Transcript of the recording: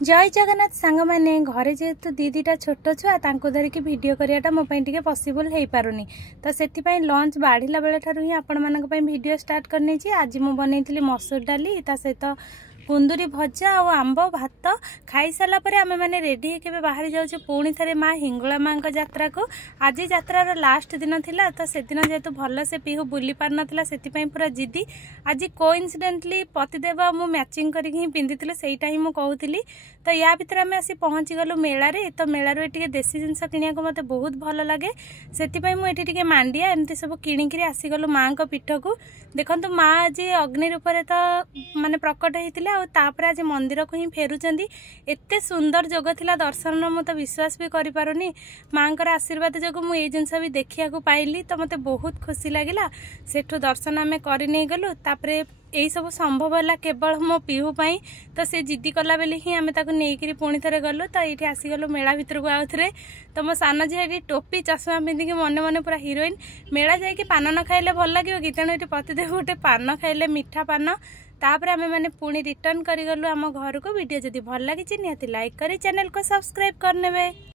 जय जगन्नाथ सांग मैंने घरे जेहेतु दीटा छोट छुआ धरिकी वीडियो कराटा मो पॉसिबल हो पारुनी तो से लंच बाढ़ला बेले ठार ही आपण मान वीडियो स्टार्ट करनी। आज मुझे बनई मसूर डाली ता सहित कुंदूरी भजा और आंब भात खाई सारा आम मैंने रेडी होके बाहर जाऊँ पुणी थे माँ हिंगुला माँ यात्रा को। आज यात्रार लास्ट दिन थिला तो से दिन जेहेतु भल से पीहू बुली पार नाला से पूरा जिदी। आज कोइंसिडेंटली पतिदेव मु मैचिंग करके पिंधि सेटा ही मुझे कहूली। तो या भितर आम आसी पहुँची गलु मेला रे। तो मेलारू ये देसी जिनस किणा मत बहुत भल लगे से मुझे मांडिया एमती सब किणिकी आसीगलु माँ पीठ को। देखो माँ आज अग्नि रूप तो माने प्रकट होता तापर आज मंदिर को ही फेरुचंदी। एते सुंदर जोग थिला दर्शन मु तो विश्वास भी करि पारुनी। मांकर आशीर्वाद जोगु मु ए जिनस भी देखिया को पाइली तो मते बहुत खुशी लागिला। सेठु दर्शन आमे करि नै गलु तापरे यही सब संभव है केवल मो पीहू पाई। तो से जिद्दी कला बेले ही आमे ताको नेइकरी पुणी थे गलु। तो ये आसीगलु मेला भितर को आउ थे। तो मो सान झी टोपी चश्मा पिंधिकी मने मने पूरा हिरोइन। मेला जाइए पान न खाइले भल लगे कि तेणु ये पतिदेव गोटे पान खाइले मिठा पान। तापर आमे माने पुणी रिटर्न करी गलु आम घर को। वीडियो जदि भल लगी निहाती लाइक करी चैनल को सब्सक्राइब करनेबे।